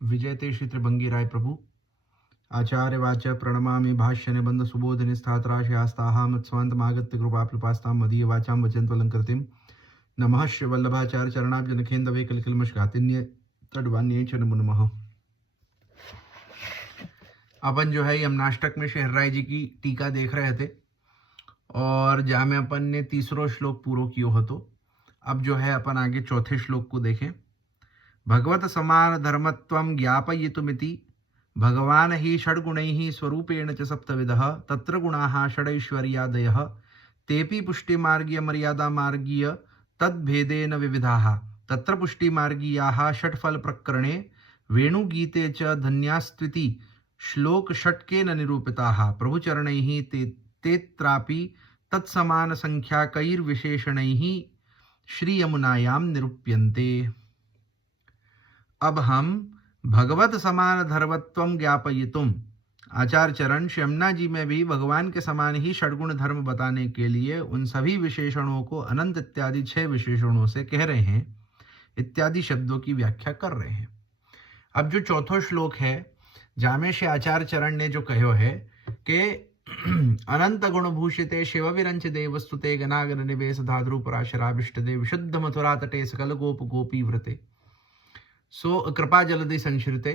विजयते श्री त्रिभंगी राय प्रभु आचार्य वाच प्रणमामि भाष्य निबंध सुबोध निस्थात्राशयास्ताः मत्स्वान्तमागत्य कृपाप्लुपास्तां मदीय वाचां वचनत्वलंकृतिं नमः श्री वल्लभाचार्य चरणाब्ज नखेन्दवे कलकलमशकातिन्य तड्वान्ये च नमो नमः। अपन जो है यमुनाष्टक में शहर राय जी की टीका देख रहे थे और जहाँ में अपन ने तीसरो श्लोक पूरो कियो हतो। अब जो है अपन आगे चौथे श्लोक को देखें। भगवत समान धर्मत्वं ज्ञापयितुमिति भगवान ही षड्गुणैः स्वरूपेण च सप्तविधः तत्र गुणाः षडैश्वर्यादयः तेपि पुष्टिमार्गीय मर्यादा मार्गीय तद्भेदेन विविधाः तत्र पुष्टिमार्गीयाः षट्फल प्रकरणे वेणुगीते च धन्यास्त्विति श्लोक षट्केन निरूपिताः प्रभुचरणैः तेत्रापि तत्समान संख्याकैर्विशेषणैः श्री यमुनायां निरूप्यन्ते। अब हम भगवत समान धर्मत्वम ज्ञापयितुम आचार्य चरण श्री यमुना जी में भी भगवान के समान ही षड्गुण धर्म बताने के लिए उन सभी विशेषणों को अनंत इत्यादि 6 विशेषणों से कह रहे हैं, इत्यादि शब्दों की व्याख्या कर रहे हैं। अब जो चौथो श्लोक है जामे श्री आचार्य चरण ने जो कहो है कि अनंत गुण भूषिते शिव विरंचिते वस्तुते गनागन निवेश धाद्रु पराशराभिष्टदे विशुद्ध मथुरा तटे सकल गोप गोपी व्रते सो कृपा जलदि संश्रिते।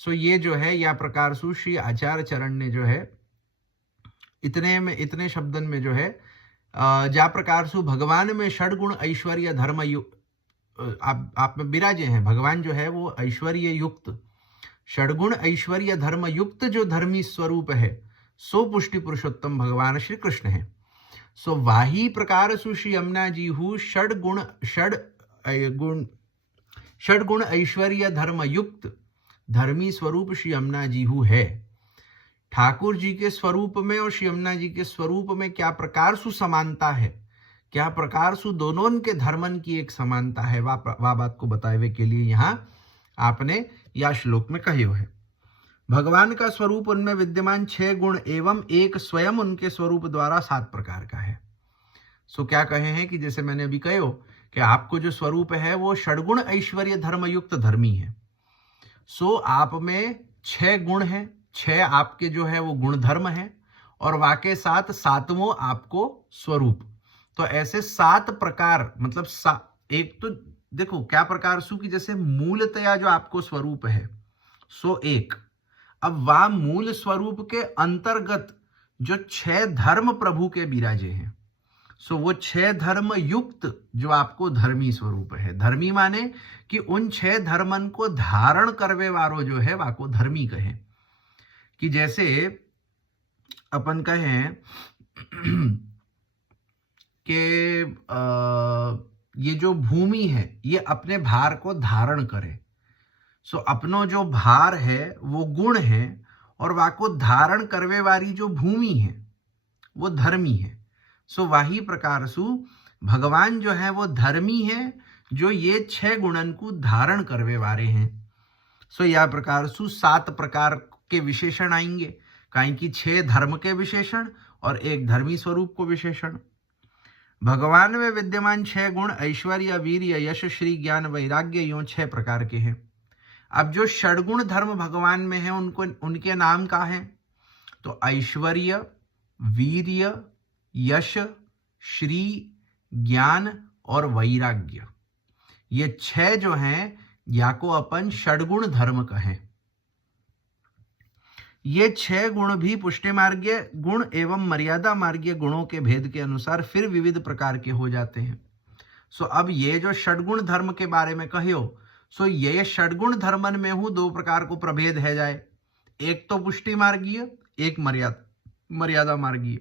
सो ये जो है या प्रकार सु श्री आचार्य चरण ने जो है इतने शब्दन में जो है जा प्रकार सु भगवान में षड्गुण ऐश्वर्य धर्म आप में विराजे हैं। भगवान जो है वो ऐश्वर्य युक्त षड्गुण ऐश्वर्य धर्म युक्त जो धर्मी स्वरूप है सो पुष्टि पुरुषोत्तम भगवान श्री कृष्ण है। सो वाही प्रकार सु श्री यमुना जी हु षड्गुण ऐश्वर्य धर्म युक्त धर्मी स्वरूप श्री यमुना जी हु है। ठाकुर जी के स्वरूप में और श्री यमुना जी के स्वरूप में क्या प्रकार सु समानता है, क्या प्रकार सु दोनों के धर्मन की एक समानता है, वह बात को बताए के लिए यहाँ आपने या श्लोक में कहे है। भगवान का स्वरूप उनमें विद्यमान 6 गुण एवं एक स्वयं उनके स्वरूप द्वारा 7 प्रकार का है। सो क्या कहे हैं कि जैसे मैंने अभी कहो कि आपको जो स्वरूप है वो षड्गुण ऐश्वर्य धर्म युक्त धर्मी है। सो आप में 6 गुण हैं, 6 आपके जो है वो गुण धर्म है और वाके साथ 7वां आपको स्वरूप। तो ऐसे 7 प्रकार मतलब एक तो देखो क्या प्रकार सु की जैसे मूलतया जो आपको स्वरूप है सो एक। अब वह मूल स्वरूप के अंतर्गत जो 6 धर्म प्रभु के विराजे हैं सो वो 6 धर्म युक्त जो आपको धर्मी स्वरूप है। धर्मी माने कि उन 6 धर्मन को धारण करवे वारो जो है वाको धर्मी कहे। कि जैसे अपन कहें कि ये जो भूमि है ये अपने भार को धारण करे। सो अपनो जो भार है वो गुण है और वाको धारण करवे वाली जो भूमि है वो धर्मी है। सो वही प्रकार सु भगवान जो है वो धर्मी है जो ये 6 गुणन को धारण करवे वाले हैं। सो यह प्रकार सु 7 प्रकार के विशेषण आएंगे, काहे कि 6 धर्म के विशेषण और एक धर्मी स्वरूप को विशेषण। भगवान में विद्यमान 6 गुण ऐश्वर्य वीर्य यश श्री ज्ञान वैराग्य यो 6 प्रकार के हैं। अब जो षड्गुण धर्म भगवान में है उनके नाम का है तो ऐश्वर्य वीर्य यश श्री ज्ञान और वैराग्य ये 6 जो हैं या को अपन षड्गुण धर्म कहें। ये 6 गुण भी पुष्टि मार्गीय गुण एवं मर्यादा मार्गीय गुणों के भेद के अनुसार फिर विविध प्रकार के हो जाते हैं। सो अब ये जो षड्गुण धर्म के बारे में कहियो सो ये षड्गुण धर्मन में हूं 2 प्रकार को प्रभेद है जाए, एक तो पुष्टि मार्गीय एक मर्यादा मार्गीय।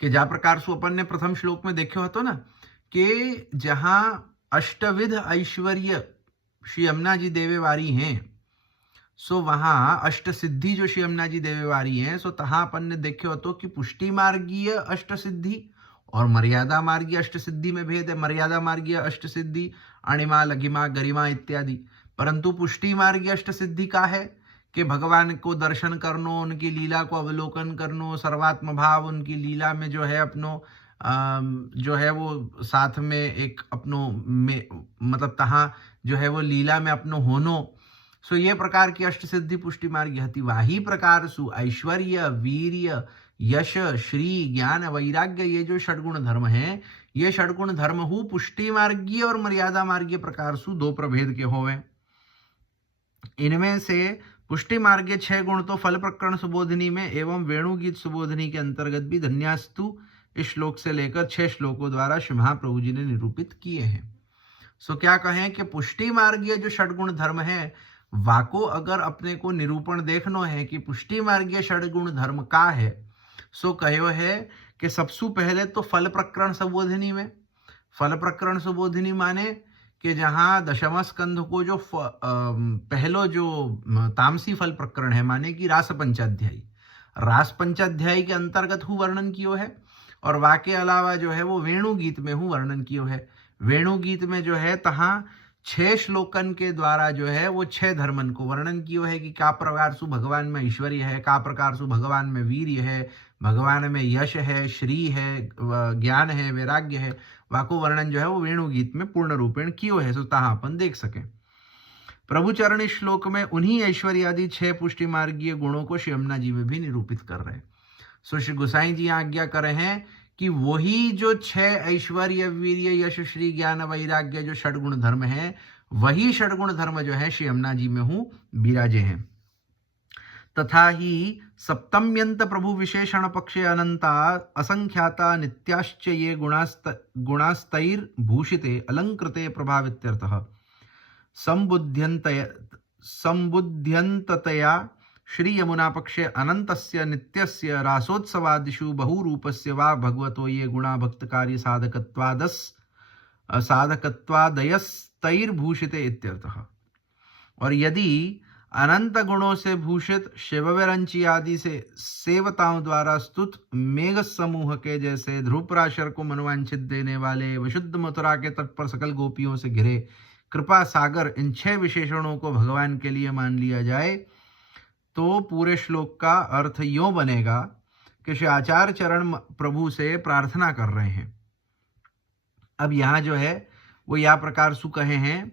कि जा प्रकार सु अपन ने प्रथम श्लोक में देखो तो ना कि जहां अष्टविध ऐश्वर्य श्री यमुना जी देवे वारी हैं सो वहां अष्ट सिद्धि जो श्री यमुना जी देवे वारी हैं सो तहां अपन ने देखो तो कि पुष्टि मार्गीय अष्ट सिद्धि और मर्यादा मार्गीय अष्ट सिद्धि में भेद है। मर्यादा मार्गीय अष्ट सिद्धि अणिमा लघिमा गरिमा इत्यादि, परंतु पुष्टि मार्गीय अष्ट सिद्धि का है कि भगवान को दर्शन करनो, उनकी लीला को अवलोकन करनो, सर्वात्म भाव उनकी लीला में जो है अपनो जो है वो साथ में एक अपनो में मतलब तहाँ जो है वो लीला में अपनो होनो सो ये प्रकार की अष्ट सिद्धि पुष्टि मार्ग हति वाही प्रकार सु ऐश्वर्य वीर्य यश श्री ज्ञान वैराग्य, ये जो षडगुण धर्म है, ये षडगुण धर्म हु पुष्टि मार्गीय और मर्यादा मार्गीय प्रकार सु दो प्रभेद के होवे। इनमें से पुष्टि मार्ग 6 गुण तो फल प्रकरण सुबोधनी में एवं वेणुगीत सुबोधनी के अंतर्गत भी धन्यास्तु इस श्लोक से लेकर 6 श्लोकों द्वारा श्री महाप्रभु जी ने निरूपित किए हैं। सो क्या कहें कि पुष्टि मार्गीय जो षडगुण धर्म है, वाको अगर अपने को निरूपण देखनो है कि पुष्टि मार्गीय षडगुण धर्म का है, सो कहो है कि सबसे पहले तो फल प्रकरण सुबोधनी में, फल प्रकरण सुबोधनी माने कि जहाँ दशम स्कंध को जो पहलो जो तामसी फल प्रकरण है, माने कि रास पंचाध्यायी, रास पंचाध्यायी के अंतर्गत हूँ वर्णन कियो है, और वाके अलावा जो है वो वेणुगीत में हूँ वर्णन कियो है। वेणुगीत में जो है तहाँ 6 श्लोकन के द्वारा जो है वो 6 धर्मन को वर्णन कियो है कि का प्रकार सु भगवान में ऐश्वर्य है, का प्रकार सु भगवान में वीर्य है, भगवान में यश है, श्री है, ज्ञान है, वैराग्य है, वाको वर्णन जो है वो वेणुगीत में पूर्ण रूपेण कियो है। सो तहाँ अपन देख सकें। प्रभु चरण इस श्लोक में उन्हीं ऐश्वर्य आदि 6 पुष्टि मार्गीय गुणों को श्री यमुना जी में भी निरूपित कर रहे हैं। सो श्री गोसाई जी आज्ञा कर रहे हैं कि वही जो 6 ऐश्वर्य वीर्य यश श्री ज्ञान वैराग्य जो षडगुण धर्म है, वही षडगुण धर्म जो है श्री यमुना जी में हूँ विराजे हैं। तथा ही सप्तम्यंत प्रभु विशेषण पक्षे अनंता असंख्याता नित्याश्च ये गुणास्तैर भूषिते अलंकृते प्रभावित्यर्थः संबुध्यन्ततया श्री यमुना पक्षे अनंतस्य नित्यस्य रासोत्सवादिषु बहुरूपस्य वा भगवतो ये गुणा भक्त कार्य साधकत्वादयस्तैर्भूषिते इत्यर्थः। और यदि अनंत गुणों से भूषित शिवविरंची आदि से सेवताओं द्वारा स्तुत मेघ समूह के जैसे ध्रुवपराशर को मनवांछित देने वाले विशुद्ध मथुरा के तट पर सकल गोपियों से घिरे कृपा सागर, इन 6 विशेषणों को भगवान के लिए मान लिया जाए तो पूरे श्लोक का अर्थ यों बनेगा कि श्री आचार्य चरण प्रभु से प्रार्थना कर रहे हैं। अब यहाँ जो है वो या प्रकार सु कहे हैं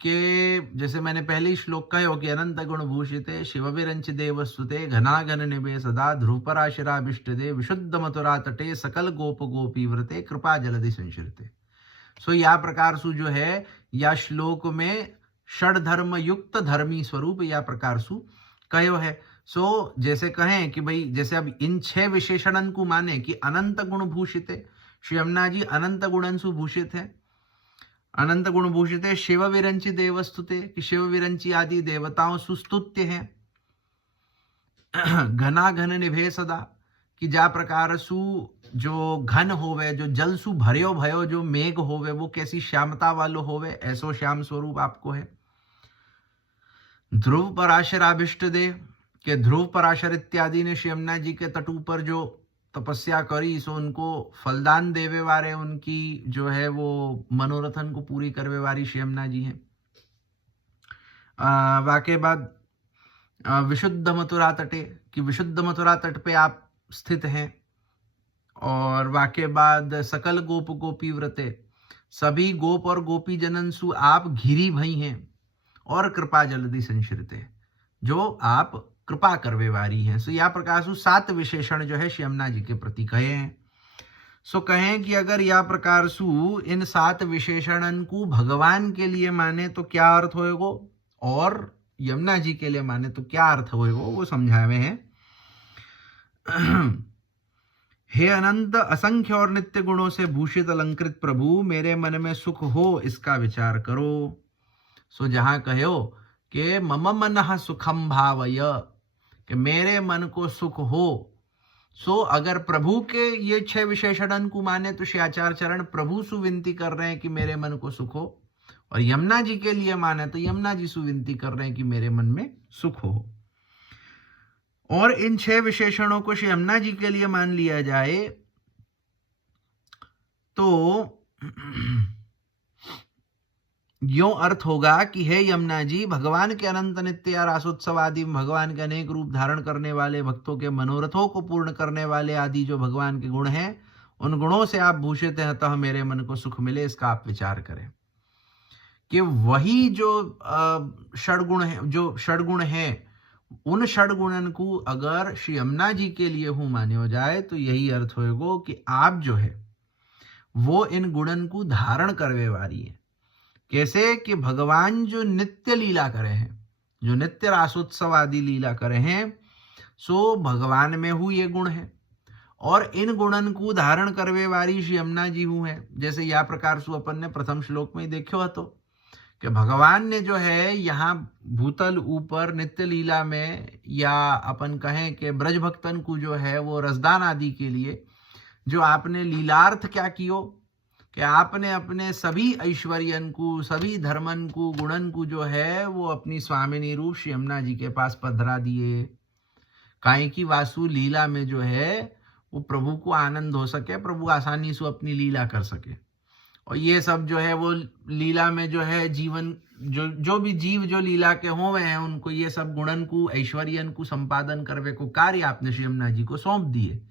कि जैसे मैंने पहले ही श्लोक कहे हो कि अनंत गुण भूषिते शिव विरंच देवस्तुते घनाघन निभे सदा ध्रुवपराशराभिष्टदे विशुद्ध मथुरा तटे सकल गोप गोपी व्रते कृपा जलधि संचरते। सो या प्रकार सु जो है या श्लोक में षड धर्म युक्त धर्मी स्वरूप या प्रकार सु कहो है। सो जैसे कहें कि भाई जैसे अब इन 6 विशेषणन को माने कि अनंत गुण भूषिते, श्री यमुना जी अनंत गुणन सु भूषित है, अनंत गुण भूषित है। शिव विरंची देवस्तुते कि शिव विरंची आदि देवताओं सुस्तुत्य हैं। घना घन निभे सदा कि जा प्रकार सु जो घन होवे, जो जल सु भर्यो भयो जो मेघ होवे वो कैसी श्यामता वालो होवे, ऐसो श्याम स्वरूप आपको है। ध्रुव पराशर आभिष्ट दे के ध्रुव पराशर इत्यादि ने श्री यमुना जी के तटू पर जो तपस्या करी सो उनको फलदान देवे वारे, उनकी जो है वो मनोरथन को पूरी करवे वारी श्री यमुना जी हैं। वाके बाद विशुद्ध मथुरा तटे कि विशुद्ध मथुरा तट पे आप स्थित हैं। और वाके बाद सकल गोप गोपी व्रते, सभी गोप और गोपी जनन सु आप घिरी भई हैं। और कृपा जलधि संचरते जो आप कृपा करवे वारी हैं। सो या प्रकार सु 7 विशेषण जो है श्री यमुना जी के प्रति कहे हैं। सो कहें कि अगर या प्रकार सु इन 7 विशेषणन को भगवान के लिए माने तो क्या अर्थ होएगो, और यमुना जी के लिए माने तो क्या अर्थ होएगो, वो समझावे हैं। हे अनंत असंख्य और नित्य गुणों से भूषित अलंकृत प्रभु, मेरे मन में सुख हो इसका विचार करो। सो जहां कहो कि मम मनः सुखम भावय कि मेरे मन को सुख हो, सो अगर प्रभु के ये 6 विशेषणन को माने तो श्री आचार्य चरण प्रभु सु विनती कर रहे हैं कि मेरे मन को सुख हो, और यमुना जी के लिए माने तो यमुना जी सु विनती कर रहे हैं कि मेरे मन में सुख हो। और इन 6 विशेषणों को श्री यमुना जी के लिए मान लिया जाए तो यो अर्थ होगा कि हे यमुना जी, भगवान के अनंत नित्य रासोत्सव आदि भगवान के अनेक रूप धारण करने वाले भक्तों के मनोरथों को पूर्ण करने वाले आदि जो भगवान के गुण हैं, उन गुणों से आप भूषित हैं, अतः मेरे मन को सुख मिले इसका आप विचार करें। कि वही जो षडगुण है, जो षडगुण है, उन षडगुणन को अगर श्री यमुना जी के लिए हूं माने हो जाए तो यही अर्थ होएगो कि आप जो है वो इन गुणन को धारण करवे वाली है। कैसे कि भगवान जो नित्य लीला करे हैं, जो नित्य रासोत्सव आदि लीला करे हैं, सो भगवान में हूँ ये गुण है और इन गुणन को धारण करवे वाली श्री यमुना जी हूँ है। जैसे या प्रकार से अपन ने प्रथम श्लोक में देखो हतो कि भगवान ने जो है यहाँ भूतल ऊपर नित्य लीला में, या अपन कहें कि ब्रज भक्तन को जो है वो रसदान आदि के लिए जो आपने लीलार्थ क्या कियो कि आपने अपने सभी ऐश्वर्यन को, सभी धर्मन को, गुणन को जो है वो अपनी स्वामिनी रूप श्री यमुना जी के पास पधरा दिए। काहे की वासु लीला में जो है वो प्रभु को आनंद हो सके, प्रभु आसानी से अपनी लीला कर सके। और ये सब जो है वो लीला में जो है जीवन, जो भी जीव जो लीला के होवे हैं उनको ये सब गुणन को, ऐश्वर्यन को संपादन करवे को कार्य आपने श्री यमुना जी को सौंप दिए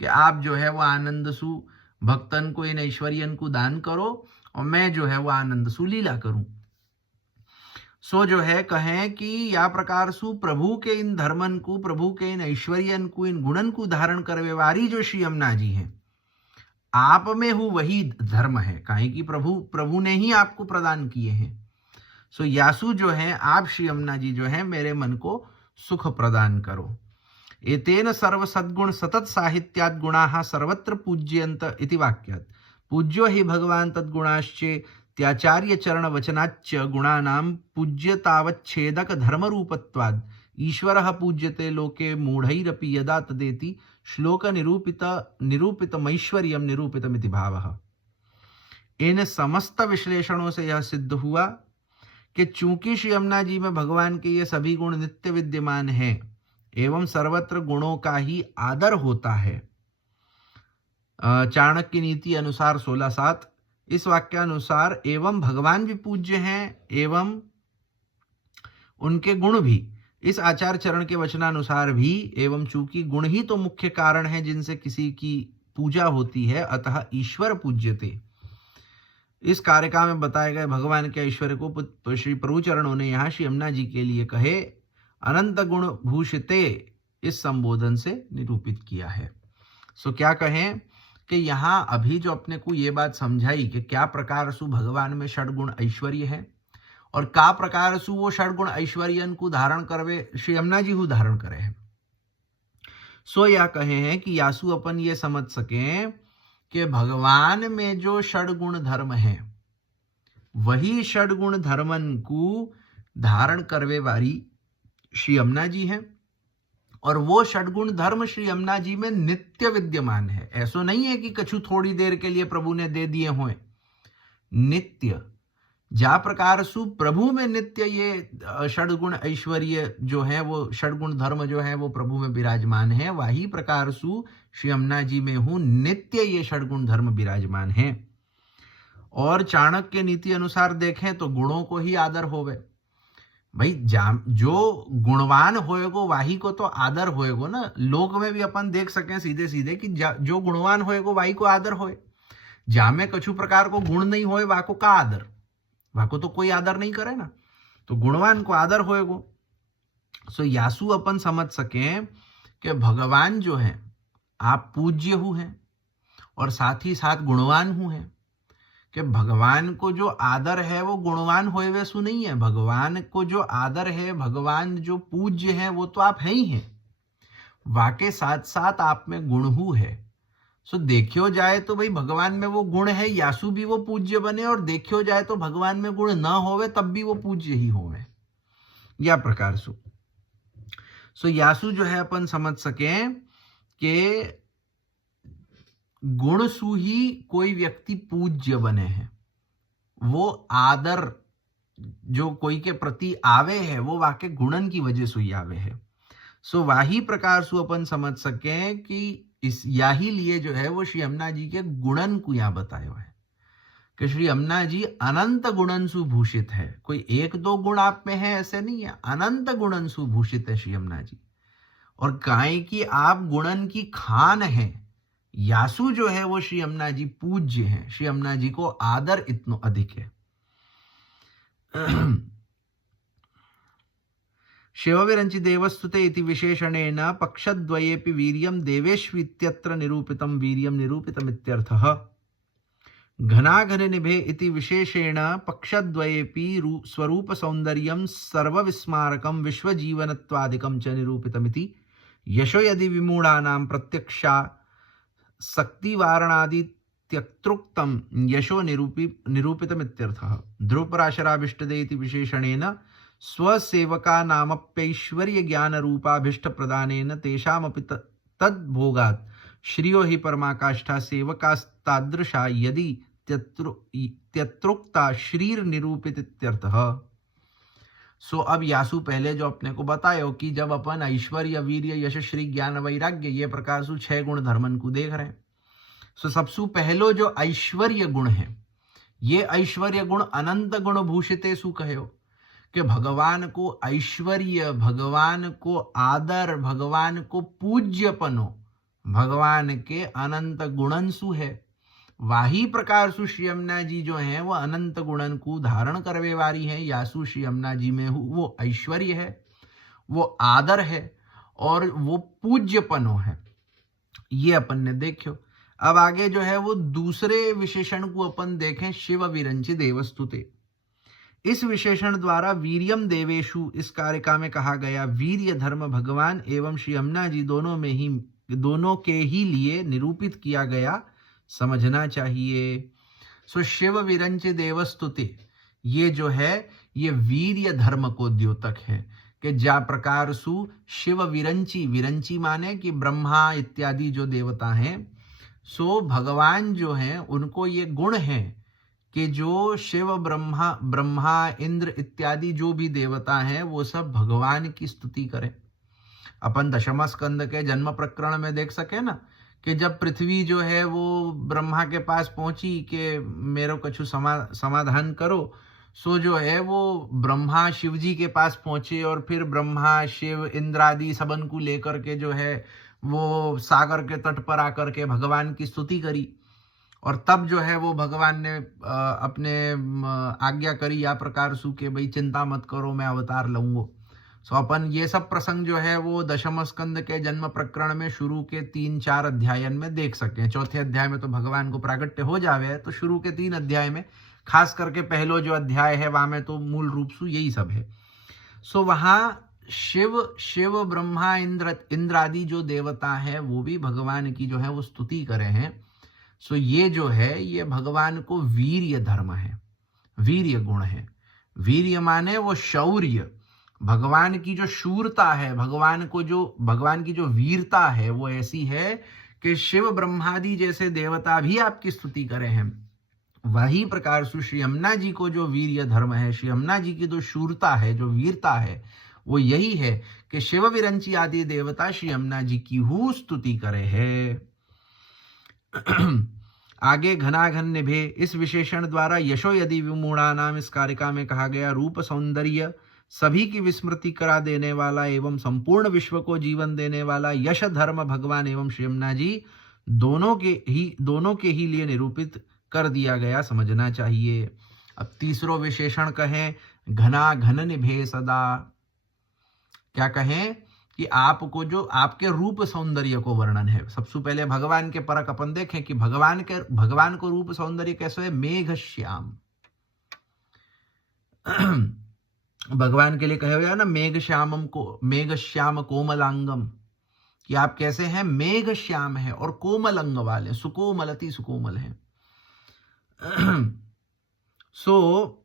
कि आप जो है वो आनंद सु भक्तन को इन ऐश्वर्यन को दान करो और मैं जो है वो आनंद सु लीला करूं। सो जो है कहें कि या प्रकार सु प्रभु के इन धर्मन को, प्रभु के इन ऐश्वर्यन को, इन गुणन को धारण करवे वाली जो श्री यमुना जी हैं, आप में हूँ वही धर्म है। काहे कि प्रभु ने ही आपको प्रदान किए हैं। सो यासु जो है आप श्री यमुना जी जो है मेरे मन को सुख प्रदान करो। एतेन सर्व सद्गुण सतत साहित्याद गुणाः सर्वत्र पूज्यन्त इति वाक्यात् पूज्यो हि भगवान तद्गुणाश्चे त्याचार्य चरण वचनाच्च गुणानां पूज्यतावच्छेदक धर्म रूपत्वाद् ईश्वरः पूज्यते लोके मूढ़ैरपि यदा तदेति श्लोक निरूपितमैश्वर्यं निरूपितमिति भावः। इन समस्त विश्लेषणों से यह सिद्ध हुआ कि चूंकि श्री यमुना जी में भगवान के ये सभी गुण नित्य विद्यमान हैं एवं सर्वत्र गुणों का ही आदर होता है। चाणक्य नीति अनुसार 16:7 इस वाक्यानुसार एवं भगवान भी पूज्य हैं एवं उनके गुण भी इस आचार चरण के वचनानुसार भी, एवं चूंकि गुण ही तो मुख्य कारण है जिनसे किसी की पूजा होती है, अतः ईश्वर पूज्यते। इस कारिका में बताए गए भगवान के ऐश्वर्य को श्री प्रभुचरणों ने यहाँ श्री यमुना जी के लिए कहे अनंत गुण भूषिते इस संबोधन से निरूपित किया है। सो क्या कहें कि यहाँ अभी जो अपने को ये बात समझाई कि क्या प्रकार सु भगवान में षडगुण ऐश्वर्य है और का प्रकार सु वो षडगुण ऐश्वर्यन को धारण करवे श्री यमुना जी को धारण करे हैं। सो या कहे हैं कि यासु अपन ये समझ सकें कि भगवान में जो षडगुण धर्म है वही षडगुण धर्मन को धारण करवे वाली श्री यमुना जी हैं और वो षडगुण धर्म श्री यमुना जी में नित्य विद्यमान है। ऐसा नहीं है कि कछु थोड़ी देर के लिए प्रभु ने दे दिए हों, नित्य जा प्रकार सु प्रभु में नित्य ये षडगुण ऐश्वर्य जो है वो षडगुण धर्म जो है वो प्रभु में विराजमान है, वही प्रकार सु श्री यमुना जी में हूं नित्य ये षडगुण धर्म विराजमान है। और चाणक्य नीति अनुसार देखें तो गुणों को ही आदर होवे। भाई जो गुणवान होएगो वाही को तो आदर होएगो ना। लोक में भी अपन देख सकें सीधे सीधे कि जो गुणवान होएगो वाही को आदर होए। जा में कछु प्रकार को गुण नहीं होए वाको का आदर, वाको तो कोई आदर नहीं करे ना, तो गुणवान को आदर होएगो। सो यासु अपन समझ सकें कि भगवान जो है आप पूज्य हु हैं और साथ ही साथ गुणवान हु हैं कि भगवान को जो आदर है वो गुणवान होए वैसु नहीं है। भगवान को जो आदर है, भगवान जो पूज्य है वो तो आप हैं ही हैं, वाके साथ साथ आप में गुण हु है। सो देखियो जाए तो भाई भगवान में वो गुण है, यासु भी वो पूज्य बने, और देखियो जाए तो भगवान में गुण ना होवे तब भी वो पूज्य ही होवे, या प्रकार सो यासु जो है अपन समझ सकें कि गुण सु ही कोई व्यक्ति पूज्य बने हैं। वो आदर जो कोई के प्रति आवे है वो वाके गुणन की वजह से ही आवे है। सो वाही प्रकार से अपन समझ सकें कि इस याही लिए जो है वो श्री यमुना जी के गुणन को यहाँ बताया है कि श्री यमुना जी अनंत गुणन सुभूषित है। कोई एक दो गुण आप में है ऐसे नहीं है, अनंत गुणन सुभूषित है श्री यमुना जी। और काहे कि आप गुणन की खान है, यासु जो है वो श्री यमुना जी पूज्य हैं, श्री यमुना जी को आदर इतना अधिक है। शिवविरंचि देवस्तुते इति विशेषणेन पक्षद्वयेपि वीर्यं देवेष्वित्यत्र निरूपितं वीर्यं निरूपितमित्यर्थः। घनाघननिभे इति विशेषेण पक्षद्वयेपि स्वरूपसौन्दर्यं सर्वविस्मारकं विश्वजीवनत्वादिकं च निरूपितमिति। यशो यदि विमूढानां प्रत्यक्षा शक्तिवारणादि त्यक्तृक्तं यशो निरूपितमित्यर्थः। ध्रुवपराशराभीष्टदे इति विशेषणेन स्वसेवकानामप्यैश्वर्यज्ञानरूपाभीष्टप्रदानेन तेषामपि तद्भोगात् श्रियो हि परमाकाष्ठा सेवकास्तादृशा यदि त्यक्तृक्ता श्रीर्निरूपितित्यर्थः। सो अब यासु पहले जो अपने को बतायो कि जब अपन ऐश्वर्य वीर्य यश श्री ज्ञान वैराग्य ये प्रकार से 6 गुण धर्मन को देख रहे हैं। सो सबसे पहलो जो ऐश्वर्य गुण है, ये ऐश्वर्य गुण अनंत गुण भूषिते सु कहो कि भगवान को ऐश्वर्य, भगवान को आदर, भगवान को पूज्यपनो भगवान के अनंत गुणंसु है। वाही प्रकार सु श्री यमुना जी जो है वो अनंत गुणन को धारण करवे वारी है। यासु श्री यमुना जी में वो ऐश्वर्य है, वो आदर है और वो पूज्यपनो है। ये अपन ने देखो। अब आगे जो है वो दूसरे विशेषण को अपन देखें, शिव विरंचि देवस्तुते। इस विशेषण द्वारा वीर्यम देवेशु इस कारिका में कहा गया वीर्य धर्म भगवान एवं श्री यमुना जी दोनों के ही लिए निरूपित किया गया, समझना चाहिए। सो शिव विरंचि देवस्तुते ये जो है ये वीर्य धर्म को द्योतक है कि जा प्रकार सु शिव विरंचि, विरंचि माने कि ब्रह्मा इत्यादि जो देवता हैं, सो भगवान जो हैं उनको ये गुण है कि जो शिव ब्रह्मा इंद्र इत्यादि जो भी देवता हैं वो सब भगवान की स्तुति करें। अपन दशम स्कंद के जन्म प्रकरण में देख सके ना कि जब पृथ्वी जो है वो ब्रह्मा के पास पहुंची कि मेरे कछु समाधान करो, सो जो है वो ब्रह्मा शिव जी के पास पहुंचे और फिर ब्रह्मा शिव इंद्रादि सबन को लेकर के जो है वो सागर के तट पर आकर के भगवान की स्तुति करी। और तब जो है वो भगवान ने अपने आज्ञा करी या प्रकार सु के भाई चिंता मत करो, मैं अवतार लूंगा। सो अपन ये सब प्रसंग जो है वो दशम स्कंद के जन्म प्रकरण में शुरू के 3-4 अध्यायन में देख सके हैं। चौथे अध्याय में तो भगवान को प्रागट्य हो जावे है, तो शुरू के 3 अध्याय में, खास करके पहलो जो अध्याय है वहां में तो मूल रूप से यही सब है। सो वहां शिव ब्रह्मा इंद्रादि जो देवता है वो भी भगवान की जो है वो स्तुति करे हैं। सो ये जो है ये भगवान को वीर्य धर्म है, वीर्य गुण है। वीर्य माने वो शौर्य, भगवान की जो शूरता है, भगवान की जो वीरता है वो ऐसी है कि शिव ब्रह्मादि जैसे देवता भी आपकी स्तुति करे हैं। वही प्रकार से श्री यमुना जी को जो वीर्य धर्म है, श्री यमुना जी की जो शूरता है, जो वीरता है, वो यही है कि शिव विरंचि आदि देवता श्री यमुना जी की हु स्तुति करे है। आगे घनाघन निभे इस विशेषण द्वारा यशो यदि विमूढ़ा नाम इस कारिका में कहा गया रूप सौंदर्य सभी की विस्मृति करा देने वाला एवं संपूर्ण विश्व को जीवन देने वाला यश धर्म भगवान एवं श्री यमुना जी दोनों के ही लिए निरूपित कर दिया गया, समझना चाहिए। अब तीसरो विशेषण कहें घना घन निभे सदा। क्या कहें कि आपको जो आपके रूप सौंदर्य को वर्णन है। सबसे पहले भगवान के परक अपन देखें कि भगवान को रूप सौंदर्य कैसे है, मेघ श्याम। भगवान के लिए कहे हुआ है ना मेघ श्याम कोमलांगम, कि आप कैसे हैं, मेघ श्याम है और कोमल अंग वाले, सुकोमल अति सुकोमल है। सो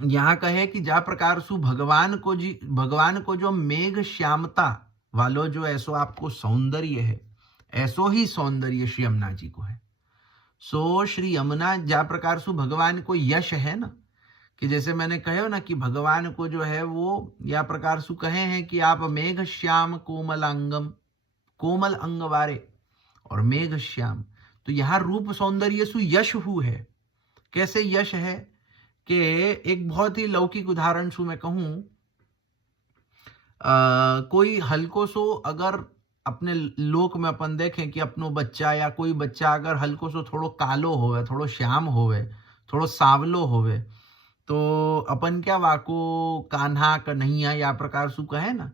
यहां कहे कि जा प्रकार सु भगवान को जो मेघ श्यामता वालो जो ऐसो आपको सौंदर्य है, ऐसो ही सौंदर्य श्री यमुना जी को है। सो श्री यमुना जा प्रकार सु भगवान को यश है ना, कि जैसे मैंने कहे ना कि भगवान को जो है वो या प्रकार सु कहे हैं कि आप मेघ श्याम कोमलांगम, कोमल अंग वारे और मेघ श्याम। तो यहाँ रूप सौंदर्य सु यश हु है। कैसे यश है कि एक बहुत ही लौकिक उदाहरण सु मैं कहूं, कोई हल्को सो अगर अपने लोक में अपन देखें कि अपनो बच्चा या कोई बच्चा अगर हल्को सो थोड़ो कालो होवे, थोड़ो श्याम होवे, थोड़ो सांवलो होवे, तो अपन क्या वाको कान्हा कन्हैया या प्रकार सु कहे ना,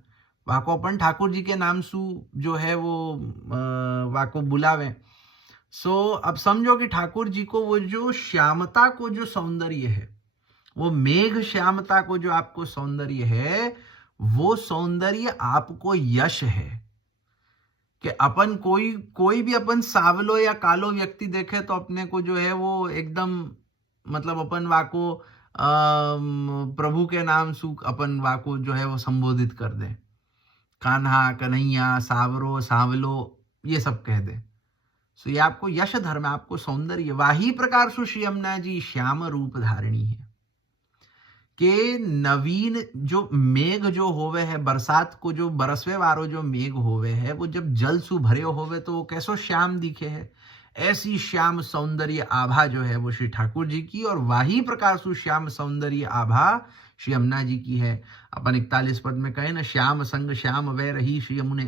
वाको अपन ठाकुर जी के नाम सु जो है वो वाको बुलावे। सो अब समझो कि ठाकुर जी को वो जो श्यामता को जो सौंदर्य है, वो मेघ श्यामता को जो आपको सौंदर्य है, वो सौंदर्य आपको यश है। कि अपन कोई कोई भी अपन सावलो या कालो व्यक्ति देखे तो अपने को जो है वो एकदम मतलब अपन वाको प्रभु के नाम सु अपन वाको जो है वो संबोधित कर दे, कान्हा कन्हैया सावरो सावलो ये सब कह दे। सो ये आपको यश धर्म है, आपको सौंदर्य। वाही प्रकार सु श्री यमुना जी श्याम रूप धारिणी है के नवीन जो मेघ जो होवे है, बरसात को जो बरसवे वारो जो मेघ होवे है, वो जब जल सु भरे होवे तो वो कैसो श्याम दिखे है। ऐसी श्याम सौंदर्य आभा जो है वो श्री ठाकुर जी की, और वाही प्रकार सु श्याम सौंदर्य आभा श्री यमुना जी की है। अपन 41 पद में कहे ना, श्याम संग श्याम वै रही श्री यमुने,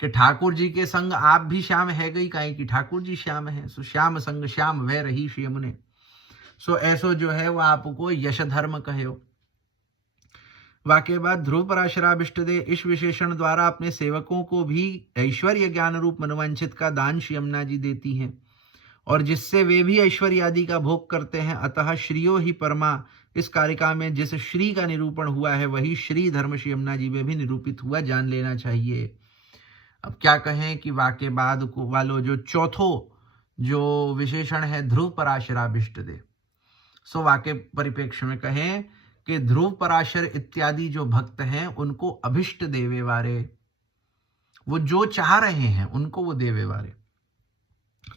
कि ठाकुर जी के संग आप भी श्याम है गई, काहे कि ठाकुर जी श्याम है। सो श्याम संग श्याम वै रही श्री यमुने। सो ऐसो जो है वो आपको यश धर्म कहो। वाक्य बाद ध्रुव पराशराभिष्ट दे इस विशेषण द्वारा अपने सेवकों को भी ऐश्वर्य ज्ञान रूप मनोवांछित का दान श्री यमुना जी देती हैं, और जिससे वे भी ऐश्वर्य आदि का भोग करते हैं। अतः श्रीयो ही परमा, इस कारिका में जिस श्री का निरूपण हुआ है वही श्री धर्म श्री यमुना जी में भी निरूपित हुआ, जान लेना चाहिए। अब क्या कहें कि वाक्य बाद को वालो जो चौथो जो विशेषण है ध्रुव पराशराभिष्ट दे। सो वाक्य परिप्रेक्ष्य में कहें कि ध्रुव पराशर इत्यादि जो भक्त हैं उनको अभिष्ट देवे वारे, वो जो चाह रहे हैं उनको वो देवे वारे।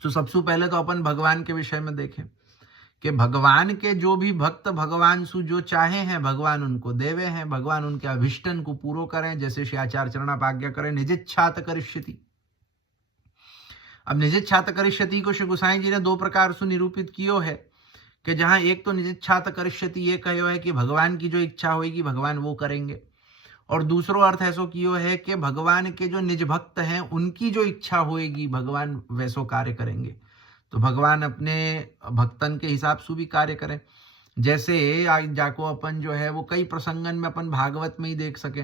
तो सबसे पहले तो अपन भगवान के विषय में देखें कि भगवान के जो भी भक्त भगवान सु जो चाहे हैं भगवान उनको देवे हैं, भगवान उनके अभिष्टन को पूरो करें। जैसे श्री आचार्य चरणाप आज्ञा करें, निजिच्छात करिष्यति। अब निजिच्छात करिष्यति को श्री गोसाई जी ने दो प्रकार से निरूपित कियो है कि जहां एक तो निजिच्छात करिष्यति ये कहो है कि भगवान की जो इच्छा होगी भगवान वो करेंगे, और दूसरो अर्थ ऐसो कियो है कि भगवान के जो निज भक्त हैं उनकी जो इच्छा होगी भगवान वैसो कार्य करेंगे। तो भगवान अपने भक्तन के हिसाब से भी कार्य करें। जैसे आज जाको अपन जो है वो कई प्रसंगन में अपन भागवत में ही देख सके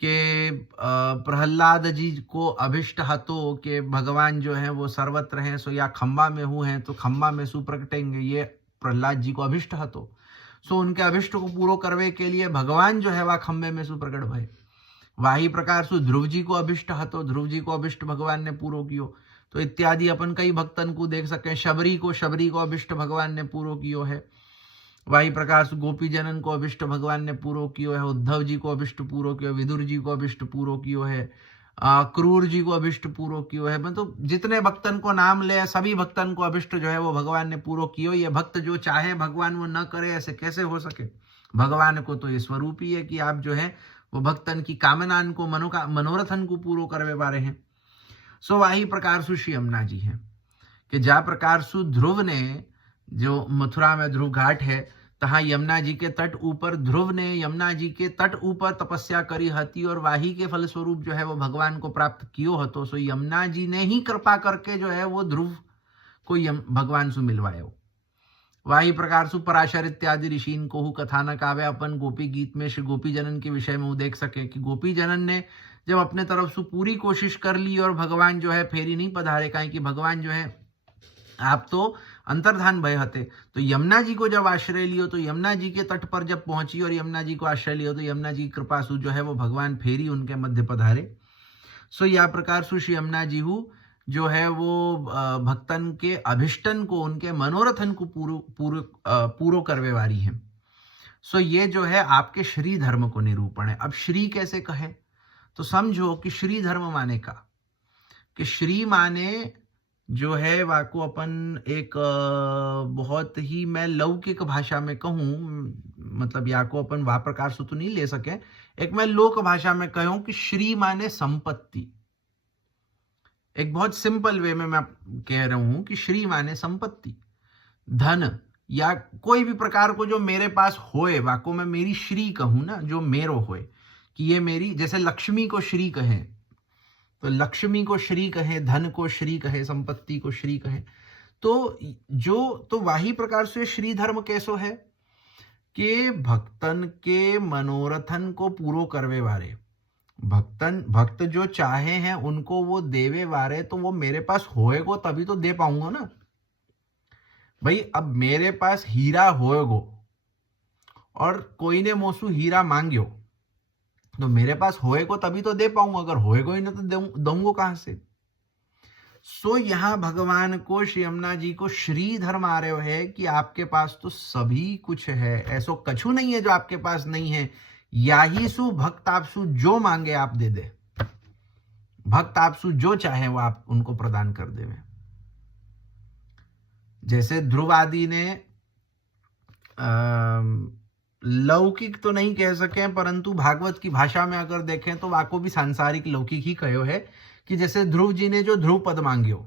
कि प्रहलाद जी को अभिष्ट हतो कि भगवान जो है वो सर्वत्र हैं, सो या खम्बा में हूँ हैं तो खम्बा में सु प्रकटेंगे, ये प्रहलाद जी को अभिष्ट हतो। सो उनके अभिष्ट को पूरो करवे के लिए भगवान जो है वह खम्बे में सु प्रकट भय। वाही प्रकार से ध्रुव जी को अभिष्ट हतो, ध्रुव जी को अभिष्ट भगवान ने पूरो कियो। तो इत्यादि अपन कई भक्तन को देख सके। शबरी को अभिष्ट भगवान ने पूरो कियो है। वाही प्रकार से गोपी जनन को अभिष्ट भगवान ने पूरो कियो है। उद्धव जी को अभिष्ट पूरो कियो, विदुर जी को अभिष्ट पूरो कियो है, क्रूर जी को अभिष्ट पूरो कियो है। मतलब जितने भक्तन को नाम ले सभी भक्तन को अभिष्ट जो है वो भगवान ने पूरो कियो। ये भक्त जो चाहे भगवान वो न करे, ऐसे कैसे हो सके। भगवान को तो ये स्वरूप ही है कि आप जो है वो भक्तन की कामनान को मनोरथन को पूरो करवे बारे हैं। सो वाही प्रकार से श्री यमुना जी हैं कि जा प्रकार से ध्रुव ने जो मथुरा में ध्रुव घाट है तहाँ यमुना जी के तट ऊपर ध्रुव ने यमुना जी के तट ऊपर तपस्या करी हती, और वाही के फलस्वरूप जो है वो भगवान को प्राप्त कियो हतो। सो यमुना जी ने ही कृपा करके जो है वो ध्रुव को भगवान से मिलवायो। वाही प्रकार से पराशर इत्यादि ऋषिन को कथानक आवे। अपन गोपी गीत में श्री गोपी जनन के विषय में वो देख सके कि गोपी जनन ने जब अपने तरफ से पूरी कोशिश कर ली और भगवान जो है फेरी नहीं पधारे, काहे कि भगवान जो है आप तो अंतर्धान भय हते। तो यमुना जी को जब आश्रय लियो तो यमुना जी के तट पर जब पहुंची और यमुना जी को आश्रय लियो तो यमुना जी की कृपा से जो है वो भगवान फेरी उनके मध्य पधारे। सो यह प्रकार से श्री यमुना जी जो है वो भक्तन के अभिष्टन को उनके मनोरथन को पूरो करवे वाली है। सो ये जो है आपके श्री धर्म को निरूपण है। अब श्री कैसे कहे तो समझो कि श्री धर्म माने का कि श्री माने जो है वाको अपन एक बहुत ही मैं लौकिक भाषा में कहूँ, मतलब या को अपन वह प्रकार से तो नहीं ले सके, एक मैं लोक भाषा में कहूँ कि श्री माने संपत्ति। एक बहुत सिंपल वे में मैं कह रहा हूं कि श्री माने संपत्ति, धन या कोई भी प्रकार को जो मेरे पास होए, वाको मैं मेरी श्री कहूं ना, जो मेरो होए कि ये मेरी, जैसे लक्ष्मी को श्री कहें तो लक्ष्मी को श्री कहें, धन को श्री कहे, संपत्ति को श्री कहें। तो वाही प्रकार से श्री धर्म कैसो है कि भक्तन के मनोरथन को पूरो करवे वारे, भक्त जो चाहे हैं उनको वो देवे वारे, तो वो मेरे पास होएगो तभी तो दे पाऊंगा ना भाई। अब मेरे पास हीरा होएगो और कोई ने मोसू हीरा मांगियो, तो मेरे पास होएगो तभी तो दे पाऊंगा, अगर होएगो ही ना तो दूंगो कहां से। सो यहां भगवान को, श्री यमुना जी को श्री धर्म आ रहे है कि आपके पास तो सभी कुछ है, ऐसो कछु नहीं है जो आपके पास नहीं है। याही सु भक्त आपसु जो मांगे आप दे दे, भक्त आपसु जो चाहे वो आप उनको प्रदान कर देवे। जैसे ध्रुव आदि ने लौकिक तो नहीं कह सके, परंतु भागवत की भाषा में अगर देखें तो वाको भी सांसारिक लौकिक ही कहो है कि जैसे ध्रुव जी ने जो ध्रुव पद मांगियो,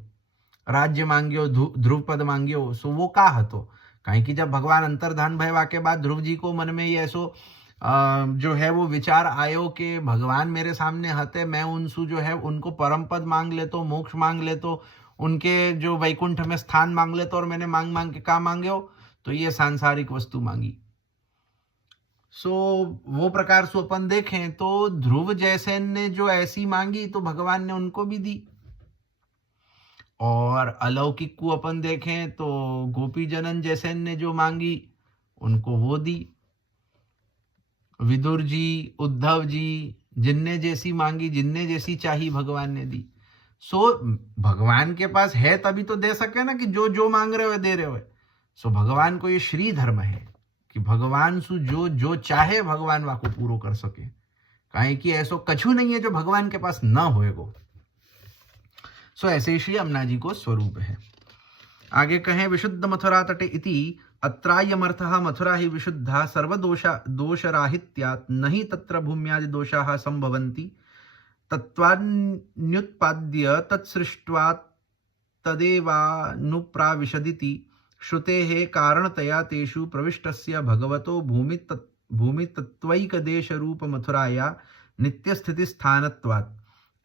राज्य मांगियो, ध्रुव पद मांगियो, सो वो का हतो कहीं कि जब भगवान अंतर्धान भयवा के बाद ध्रुव जी को मन में ये ऐसो जो है वो विचार आयो कि भगवान मेरे सामने हते, मैं उनसु जो है उनको परम पद मांग ले तो, मोक्ष मांग ले तो, उनके जो वैकुंठ में स्थान मांग ले तो, और मैंने मांग मांग के का मांगे तो ये सांसारिक वस्तु मांगी। सो वो प्रकार से अपन देखें तो ध्रुव जैसे ने जो ऐसी मांगी तो भगवान ने उनको भी दी, और अलौकिक को अपन देखें तो गोपी जनन जैसे ने जो मांगी उनको वो दी। विदुर जी, उद्धव जी, जिनने जैसी मांगी, जिनने जैसी चाही भगवान ने दी। सो भगवान के पास है तभी तो दे सके ना कि जो जो मांग रहे हो दे रहे हो। सो भगवान को ये श्री धर्म है कि भगवान सु जो जो चाहे भगवान वाको पूरो कर सके, काहे कि ऐसो कछु नहीं है जो भगवान के पास न होएगो। सो ऐसे श्री यमुना जी को स्वरूप है। आगे कहें विशुद्ध मथुरा तटे इति अत्रायमर्थः मथुरा ही विशुद्धा सर्वदोषराहित्यात् नहि तत्र भूम्यादि दोषाः संभवन्ति तत्त्वान्युत्पाद्य तत्सृष्ट्वा तदेवानुप्राविशदिति श्रुतेः कारणतया तेषु प्रविष्टस्य भगवतो भूमितत्त्वैकदेशरूप मथुराया नित्यस्थितिस्थानत्वात्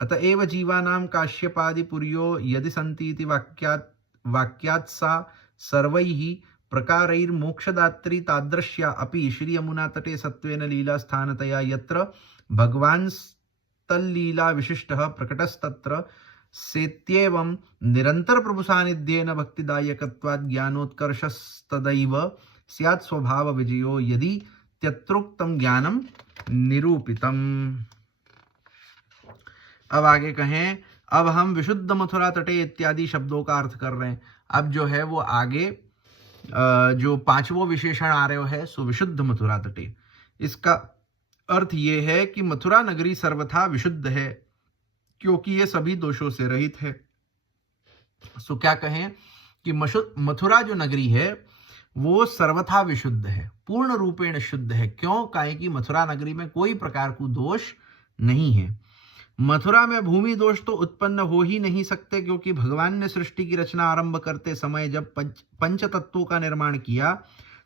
अतएव जीवानां काश्यपादिपुर्यो यदि सन्ति इति वाक्यात् सा सर्वैः प्रकारैर्मोक्षदात्री तादृश्या अपि श्री यमुना तटे सत्त्वेन लीला स्थानतया यत्र भगवान् तल्लीला विशिष्टः प्रकटस्तत्र सेत्येवं निरंतर प्रभु सानिध्येन भक्तिदायकत्वात् ज्ञानोत्कर्षस्तदैव स्यात् स्वभाव विजयो यदि त्यत्रोक्तम ज्ञानम निरूपितम। अब आगे कहें, अब हम विशुद्ध मथुरा तटे इत्यादि शब्दों का अर्थ कर रहे हैं। अब जो है वो आगे जो पांचवों विशेषण आ रहे है सो विशुद्ध मथुरा तटे, इसका अर्थ ये है कि मथुरा नगरी सर्वथा विशुद्ध है क्योंकि ये सभी दोषों से रहित है। सो क्या कहें कि मथुरा जो नगरी है वो सर्वथा विशुद्ध है, पूर्ण रूपेण शुद्ध है। क्यों? काहे कि मथुरा नगरी में कोई प्रकार को दोष नहीं है। मथुरा में भूमि दोष तो उत्पन्न हो ही नहीं सकते क्योंकि भगवान ने सृष्टि की रचना आरंभ करते समय जब पंच तत्वों का निर्माण किया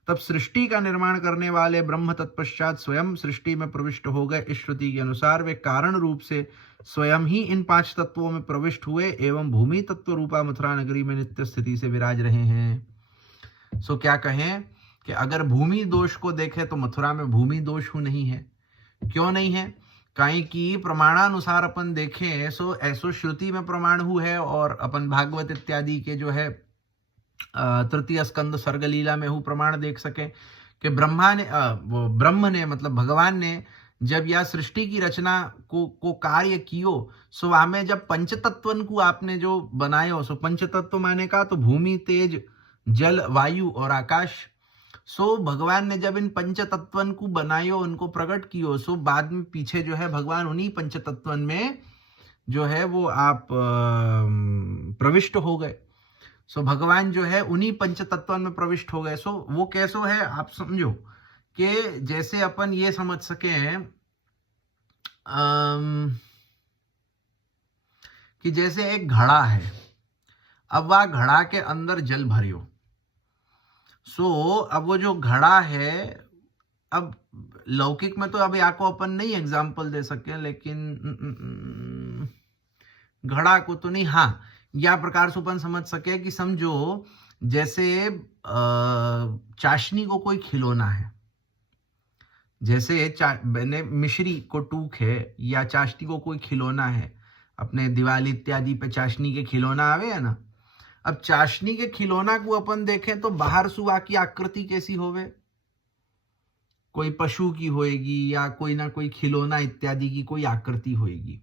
तब सृष्टि का निर्माण करने वाले ब्रह्म तत्पश्चात स्वयं सृष्टि में प्रविष्ट हो गए। इस श्रुति के अनुसार वे कारण रूप से स्वयं ही इन पांच तत्वों में प्रविष्ट हुए एवं भूमि तत्व रूपा मथुरा नगरी में नित्य स्थिति से विराज रहे हैं। सो क्या कहें कि अगर भूमि दोष को देखें तो मथुरा में भूमि दोष नहीं है। क्यों नहीं है? काहे कि प्रमाणानुसार अपन देखें सो ऐसो श्रुति में प्रमाण है और अपन भागवत इत्यादि के जो है तृतीय स्कंद सर्ग लीला में प्रमाण देख सके कि ब्रह्म ने मतलब भगवान ने जब यह सृष्टि की रचना को कार्य कियो सो हमें जब पंचतत्वन को आपने जो बनायो सो पंचतत्व माने का तो भूमि, तेज, जल, वायु और आकाश। सो भगवान ने जब इन पंचतत्वन को बनायो, उनको प्रकट कियो, सो बाद में पीछे जो है भगवान उन्हीं पंचतत्वन में जो है वो आप प्रविष्ट हो गए। सो भगवान जो है उन्हीं पंचतत्वन में प्रविष्ट हो गए। सो वो कैसो है आप समझो कि जैसे अपन ये समझ सके कि जैसे एक घड़ा है, अब वह घड़ा के अंदर जल भरियो। सो अब वो जो घड़ा है, अब लौकिक में तो अभी आपको अपन नहीं एग्जाम्पल दे सके, लेकिन घड़ा को तो नहीं, हाँ या प्रकार से अपन समझ सके कि समझो जैसे चाशनी को कोई खिलौना है, जैसे मैंने मिश्री को टूक है या चाशनी को कोई खिलौना है, अपने दिवाली इत्यादि पे चाशनी के खिलौना आवे है ना। अब चाशनी के खिलौना को अपन देखें तो बाहर सुआ की आकृति कैसी होवे, कोई पशु की होएगी या कोई ना कोई खिलौना इत्यादि की कोई आकृति होएगी,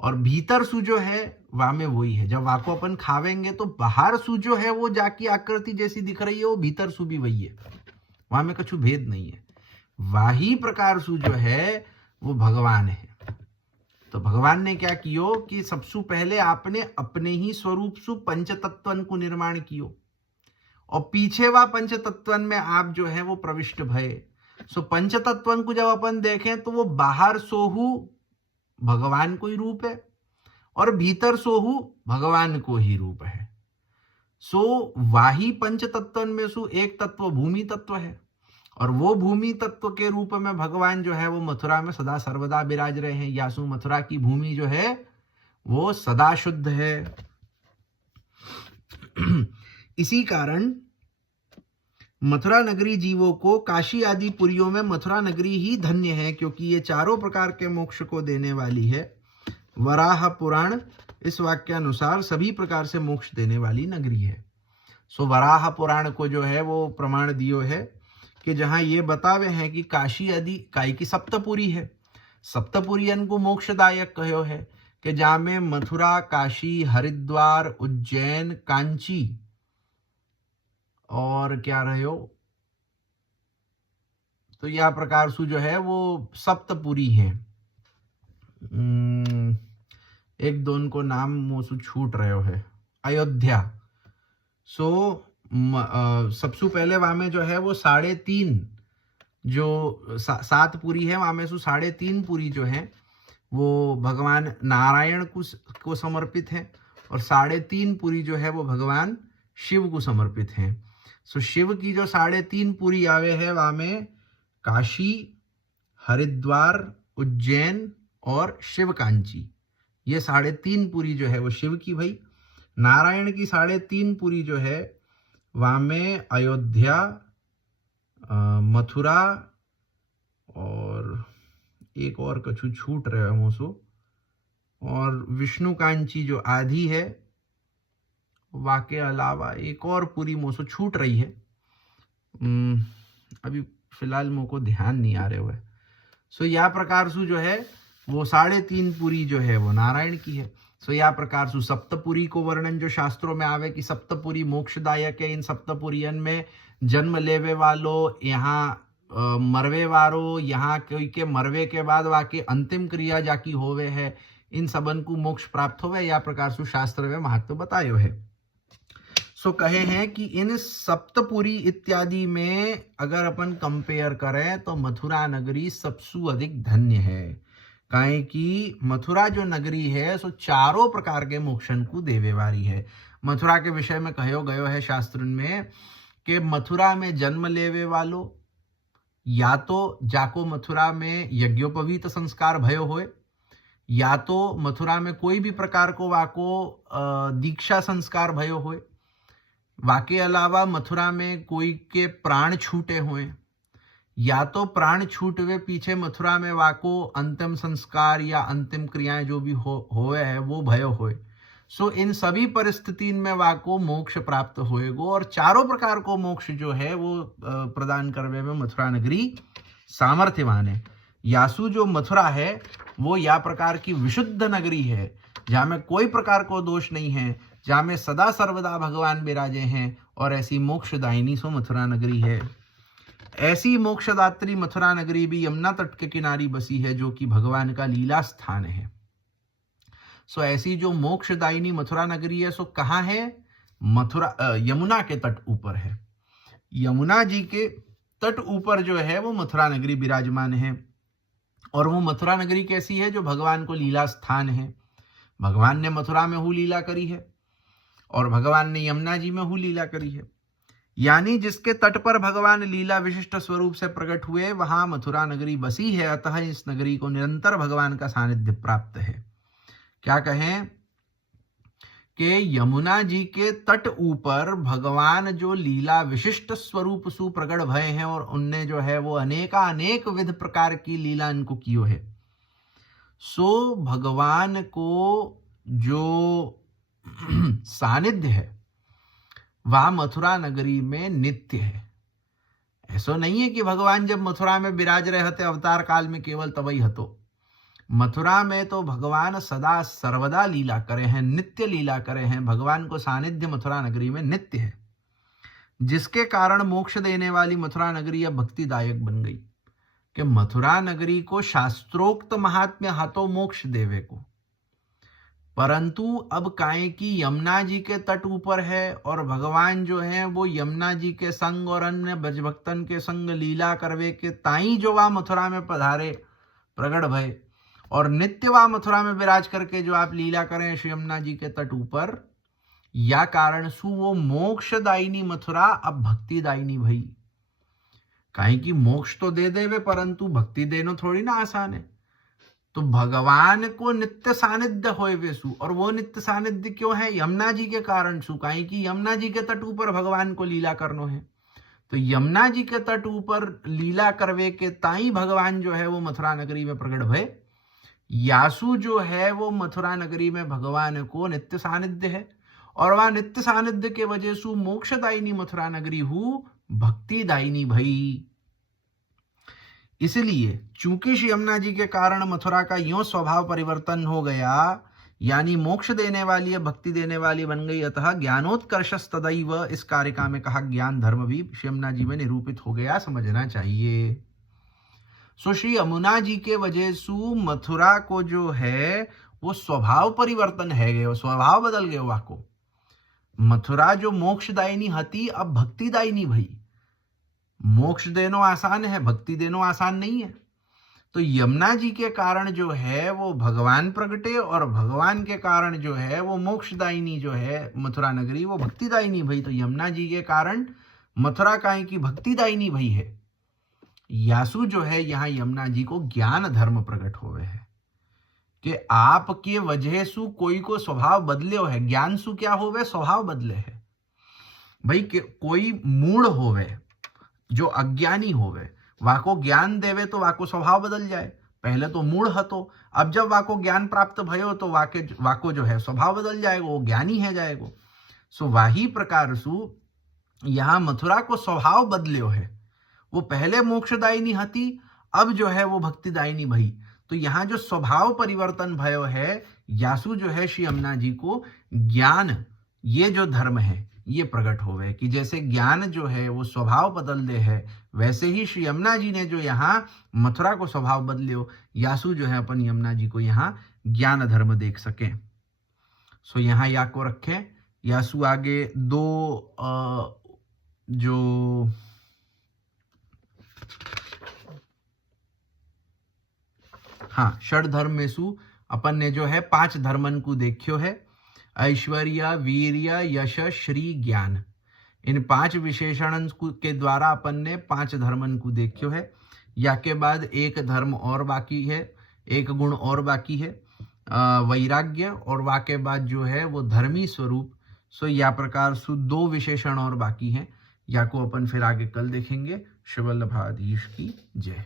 और भीतर सु जो है वहां में वही है। जब वाको अपन खावेंगे तो बाहर सु जो है वो जाकी आकृति जैसी दिख रही है, वो भीतर सु भी वही है, वहां में कुछ भेद नहीं है। वाही प्रकार सु जो है वो भगवान है। तो भगवान ने क्या कियो कि सबसे पहले आपने अपने ही स्वरूप सु पंचतत्वन को निर्माण कियो, और पीछे वा पंचतत्वन में आप जो है वो प्रविष्ट भये। सो पंचतत्वन को जब अपन देखें तो वो बाहर सोहू भगवान को ही रूप है, और भीतर सोहू भगवान को ही रूप है। सो वाही पंचतत्वन में सु एक तत्व भूमि तत्व है, और वो भूमि तत्व के रूप में भगवान जो है वो मथुरा में सदा सर्वदा विराज रहे हैं। यासु मथुरा की भूमि जो है वो सदा शुद्ध है। इसी कारण मथुरा नगरी जीवों को काशी आदि पुरियों में मथुरा नगरी ही धन्य है, क्योंकि ये चारों प्रकार के मोक्ष को देने वाली है। वराह पुराण इस वाक्यानुसार सभी प्रकार से मोक्ष देने वाली नगरी है। सो वराह पुराण को जो है वो प्रमाण दियो है कि जहां ये बतावे हैं कि काशी आदि काय की सप्तपुरी है, सप्तपुरियन को मोक्षदायक कहो है, कि जहां में मथुरा, काशी, हरिद्वार, उज्जैन, कांची और क्या रहे हो, तो यह प्रकार सु जो है वो सप्तपुरी है। एक दोन को नाम मोसु छूट रहे हो है। अयोध्या। सो सबसे पहले वहां में जो है वो 3.5 जो 7 पुरी है, वहां में सु 3.5 पुरी जो है वो भगवान नारायण को समर्पित है, और 3.5 पुरी जो है वो भगवान शिव को समर्पित है। सो शिव की जो 3.5 पुरी आवे है वहां में काशी, हरिद्वार, उज्जैन और शिव कांची, ये 3.5 पुरी जो है वो शिव की भई। नारायण की 3.5 पुरी जो है वहां में अयोध्या, मथुरा और एक और कछु छूट रहे हो मोसो, और विष्णु कांची जो आधी है, वाके अलावा एक और पूरी मोसो छूट रही है। अभी फिलहाल मोको ध्यान नहीं आ रहे हुए। सो यह प्रकार सु जो है वो 3.5 पुरी जो है वो नारायण की है। सो यह प्रकार सु सप्तपुरी को वर्णन जो शास्त्रों में आवे कि सप्तपुरी मोक्षदायक है। इन सप्तपुरियन में जन्म लेवे वालो, यहाँ मरवे वारो, यहाँ कोई के मरवे के बाद वाके अंतिम क्रिया जाकी होवे है, इन सबन को मोक्ष प्राप्त होवे। या प्रकार सु शास्त्र में महत्व बतायो है। सो कहे हैं कि इन सप्तपुरी इत्यादि में अगर अपन कंपेयर करें तो मथुरा नगरी सबसे अधिक धन्य है। काहे कि मथुरा जो नगरी है सो चारों प्रकार के मोक्षन को देवे वाली है। मथुरा के विषय में कहो गयो है शास्त्र में कि मथुरा में जन्म लेवे वालो, या तो जाको मथुरा में यज्ञोपवीत संस्कार भयो होए, या तो मथुरा में कोई भी प्रकार को वाको दीक्षा संस्कार भयो होए, वाके अलावा मथुरा में कोई के प्राण छूटे हुए, या तो प्राण छूटवे पीछे मथुरा में वाको अंतिम संस्कार या अंतिम क्रियाएं जो भी होए है वो भयो होए। सो इन सभी परिस्थिति में वाको मोक्ष प्राप्त होएगो, और चारों प्रकार को मोक्ष जो है वो प्रदान करवे में मथुरा नगरी सामर्थ्यवान है। यासु जो मथुरा है वो या प्रकार की विशुद्ध नगरी है, जहाँ में कोई प्रकार को दोष नहीं है, जहाँ में सदा सर्वदा भगवान विराजे हैं, और ऐसी मोक्षदायिनी सो मथुरा नगरी है। ऐसी मोक्षदात्री मथुरा नगरी भी यमुना तट के किनारी बसी है, जो कि भगवान का लीला स्थान है। सो ऐसी जो मोक्षदायिनी मथुरा नगरी है सो कहाँ है? मथुरा यमुना के तट ऊपर है। यमुना जी के तट ऊपर जो है वो मथुरा नगरी विराजमान है। और वो मथुरा नगरी कैसी है? जो भगवान को लीला स्थान है। भगवान ने मथुरा में हु लीला करी है, और भगवान ने यमुना जी में हु लीला करी है। यानी जिसके तट पर भगवान लीला विशिष्ट स्वरूप से प्रकट हुए वहां मथुरा नगरी बसी है। अतः इस नगरी को निरंतर भगवान का सानिध्य प्राप्त है। क्या कहें कि यमुना जी के तट ऊपर भगवान जो लीला विशिष्ट स्वरूप सु प्रगट भय हैं और उनने जो है वो अनेक विध प्रकार की लीला इनको कियो है। सो भगवान को जो सानिध्य है वह मथुरा नगरी में नित्य है। ऐसा नहीं है कि भगवान जब मथुरा में विराज रहे थे अवतार काल में केवल तबई हतो। मथुरा में तो भगवान सदा सर्वदा लीला करे हैं, नित्य लीला करे हैं। भगवान को सानिध्य मथुरा नगरी में नित्य है, जिसके कारण मोक्ष देने वाली मथुरा नगरी अब भक्तिदायक बन गई। कि मथुरा नगरी को शास्त्रोक्त महात्म्य हाथों मोक्ष देवे को, परंतु अब काहे की यमुना जी के तट ऊपर है और भगवान जो है वो यमुना जी के संग और अन्य ब्रजभक्तन के संग लीला करवे के ताई जो वह मथुरा में पधारे प्रगट भय और नित्य वह मथुरा में विराज करके जो आप लीला करें श्री यमुना जी के तट ऊपर, या कारण सु वो मोक्षदायिनी मथुरा अब भक्तिदायिनी भई। काहे की मोक्ष तो दे देवे परंतु भक्ति देना थोड़ी ना आसान है। तो भगवान को नित्य सानिध्य होए वेसु, और वो नित्य सानिध्य क्यों है? यमुना जी के कारण सु। काहे की यमुना जी के तट ऊपर भगवान को लीला करनो है, तो यमुना जी के तट ऊपर लीला करवे के ताई भगवान जो है वो मथुरा नगरी में प्रगट भय। यासु जो है वो मथुरा नगरी में भगवान को नित्य सानिध्य है और वह नित्य सानिध्य के वजह से मोक्षदायिनी मथुरा नगरी हु भक्तिदायिनी भई। इसलिए चूंकि श्री यमुना जी के कारण मथुरा का यों स्वभाव परिवर्तन हो गया, यानी मोक्ष देने वाली भक्ति देने वाली बन गई, अतः ज्ञानोत्कर्ष तदैव इस कारिका में कहा ज्ञान धर्म भी श्री यमुना जी में निरूपित हो गया, समझना चाहिए। सो श्री यमुना जी के वजह से मथुरा को जो है वो स्वभाव परिवर्तन है गए, स्वभाव बदल गए। वह को मथुरा जो मोक्षदायिनी हती अब भक्तिदायिनी भई। मोक्ष देनो आसान है, भक्ति देनो आसान नहीं है। तो यमुना जी के कारण जो है वो भगवान प्रगटे और भगवान के कारण जो है वो मोक्षदायिनी जो है मथुरा नगरी वो भक्तिदायिनी भई। तो यमुना जी के कारण मथुरा काहे की भक्तिदायिनी भई है। यासु जो है यहाँ यमुना जी को ज्ञान धर्म प्रकट होवे है कि आपके वजह सु कोई को स्वभाव बदले है। ज्ञान सु क्या होवे? स्वभाव बदले है भाई। कोई मूढ़ होवे जो अज्ञानी होवे, वाको ज्ञान देवे तो वाको स्वभाव बदल जाए। पहले तो मूढ़ हतो, अब जब वाको ज्ञान प्राप्त भयो तो वाको जो है स्वभाव बदल जाएगा, वो ज्ञानी है जाएगा। सो वाही प्रकार सु यहाँ मथुरा को स्वभाव बदल्यो है। वो पहले मोक्षदायिनी हती, अब जो है वो भक्तिदायिनी भई। तो यहाँ जो स्वभाव परिवर्तन भयो है, यासु जो है श्री यमुना जी को ज्ञान ये जो धर्म है ये प्रकट होवे कि जैसे ज्ञान जो है वो स्वभाव बदल दे है, वैसे ही श्री यमुना जी ने जो यहाँ मथुरा को स्वभाव बदल्यो, यासु जो है अपन यमुना जी को यहाँ ज्ञान धर्म देख सके। सो यहाँ या को रखे। यासु आगे दो जो हाँ षड धर्म में सु अपन ने जो है 5 धर्मन को देखियो है। ऐश्वर्य, वीर्य, यश, श्री, ज्ञान, इन 5 विशेषण के द्वारा अपन ने 5 धर्मन को देखियो है। या के बाद एक धर्म और बाकी है, एक गुण और बाकी है वैराग्य, और वा के बाद जो है वो धर्मी स्वरूप। सो या प्रकार सु 2 विशेषण और बाकी हैं, या को अपन फिर आगे कल देखेंगे। शिव वल्लभाधीश की जय।